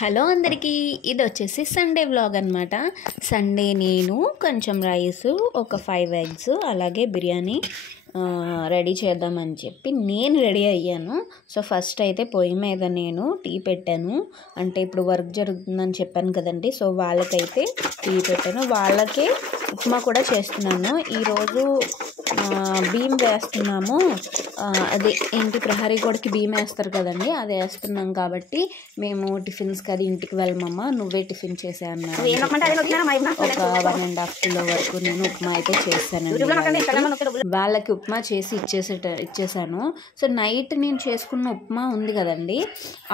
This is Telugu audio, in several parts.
హలో అందరికీ, ఇది వచ్చేసి సండే వ్లాగ్ అనమాట. సండే నేను కొంచెం రైస్, ఒక 5 ఎగ్స్, అలాగే బిర్యానీ రెడీ చేద్దామని చెప్పి నేను రెడీ అయ్యాను. సో ఫస్ట్ అయితే పొయ్యి మీద నేను టీ పెట్టాను. అంటే ఇప్పుడు వర్క్ జరుగుతుందని చెప్పాను కదండి. సో వాళ్ళకైతే టీ పెట్టాను, వాళ్ళకే ఉప్మా కూడా చేస్తున్నాను. ఈరోజు బియ్యం వేస్తున్నాము, అదే ఏంటి ప్రహరీ గోడకి బియ్యం వేస్తారు కదండి, అది వేస్తున్నాం. కాబట్టి మేము టిఫిన్స్కి అది ఇంటికి వెళ్ళమమ్మా, నువ్వే టిఫిన్ చేసే అన్నారు. ఒక 1.5 కిలో వరకు నేను ఉప్మా అయితే చేశానండి. వాళ్ళకి ఉప్మా చేసి ఇచ్చేసాను. సో నైట్ నేను చేసుకున్న ఉప్మా ఉంది కదండి,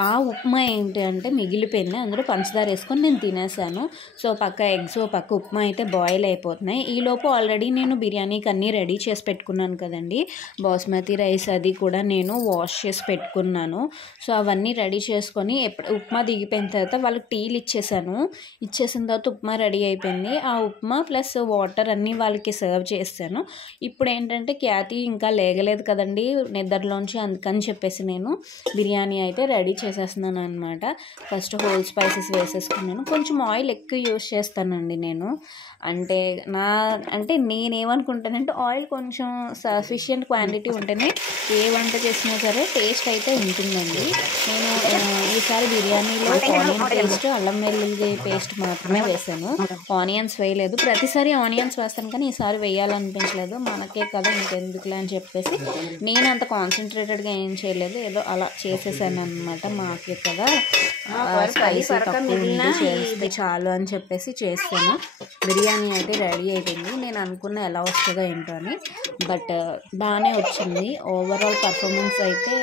ఆ ఉప్మా ఏంటి అంటే మిగిలిపోయింది. అందులో పంచదార వేసుకొని నేను తినేసాను. సో పక్క ఎగ్స్, పక్క ఉప్మా అయితే బాయిల్ అయిపోతున్నాయి. ఈలోపు ఆల్రెడీ నేను బిర్యానీకి అన్నీ రెడీ చేసి పెట్టుకున్నాను కదండి. బాస్మతి రైస్ అది కూడా నేను వాష్ చేసి పెట్టుకున్నాను. సో అవన్నీ రెడీ చేసుకొని ఉప్మా దిగిపోయిన తర్వాత వాళ్ళకి టీలు ఇచ్చేసిన తర్వాత ఉప్మా రెడీ అయిపోయింది. ఆ ఉప్మా ప్లస్ వాటర్ అన్నీ వాళ్ళకి సర్వ్ చేస్తాను. ఇప్పుడు ఏంటంటే ఖ్యాతి ఇంకా లేగలేదు కదండి నిద్రలోంచి, అందుకని చెప్పేసి నేను బిర్యానీ అయితే రెడీ చేసేస్తున్నాను అనమాట. ఫస్ట్ హోల్ స్పైసెస్ వేసేసుకున్నాను. కొంచెం ఆయిల్ ఎక్కువ యూజ్ చేస్తానండి నేను. అంటే నేనేమనుకుంటానంటే ఆయిల్ కొంచెం సఫిషియంట్ క్వాంటిటీ ఉంటేనే ఏ వంట చేసినా సరే టేస్ట్ అయితే ఉంటుందండి. నేను ఈసారి బిర్యానీలో ఆనియన్ పేస్ట్, అల్లం వెల్లుల్లి పేస్ట్ మాత్రమే వేసాను, ఆనియన్స్ వేయలేదు. ప్రతిసారి ఆనియన్స్ వేస్తాను కానీ ఈసారి వేయాలనిపించలేదు, మనకే కదా ఇంకెందుకులే అని చెప్పేసి నేను అంత కాన్సన్ట్రేటెడ్గా ఏం చేయలేదు, ఏదో అలా చేసేసాను అనమాట. మాకే కదా స్పైసీ తక్కువ చేస్తే చాలు అని చెప్పేసి చేస్తాను. బిర్యానీ అయితే రెడీ అయిపోయింది. నేను అనుకున్న ఎలా వస్తుందో ఏంటో అని, బట్ బాగానే వచ్చింది. ఓవరాల్ పర్ఫార్మెన్స్ అయితే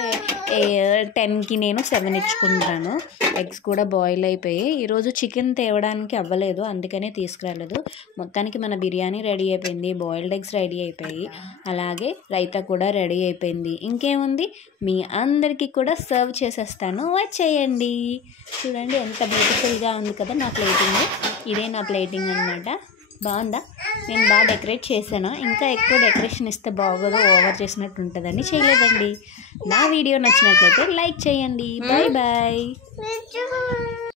10కి నేను 7 ఇచ్చుకుంటాను. ఎగ్స్ కూడా బాయిల్ అయిపోయాయి. ఈరోజు చికెన్ తేవడానికి అవ్వలేదు, అందుకనే తీసుకురాలేదు. మొత్తానికి మన బిర్యానీ రెడీ అయిపోయింది, బాయిల్డ్ ఎగ్స్ రెడీ అయిపోయి, అలాగే రైతా కూడా రెడీ అయిపోయింది. ఇంకేముంది, మీ అందరికీ కూడా సర్వ్ చేసేస్తాను, వచ్చేయండి. చూడండి ఎంత బ్యూటిఫుల్గా ఉంది కదా నా ప్లేటింగ్. ఇదే నా ప్లేటింగ్ అనమాట. బాగుందా? నేను బాగా డెకరేట్ చేశాను. ఇంకా ఎక్కువ డెకరేషన్ ఇస్తే బాగోదు, ఓవర్ చేసినట్టు ఉంటుందని చేయలేదండి. నా వీడియో నచ్చినట్లయితే లైక్ చేయండి. Bye bye.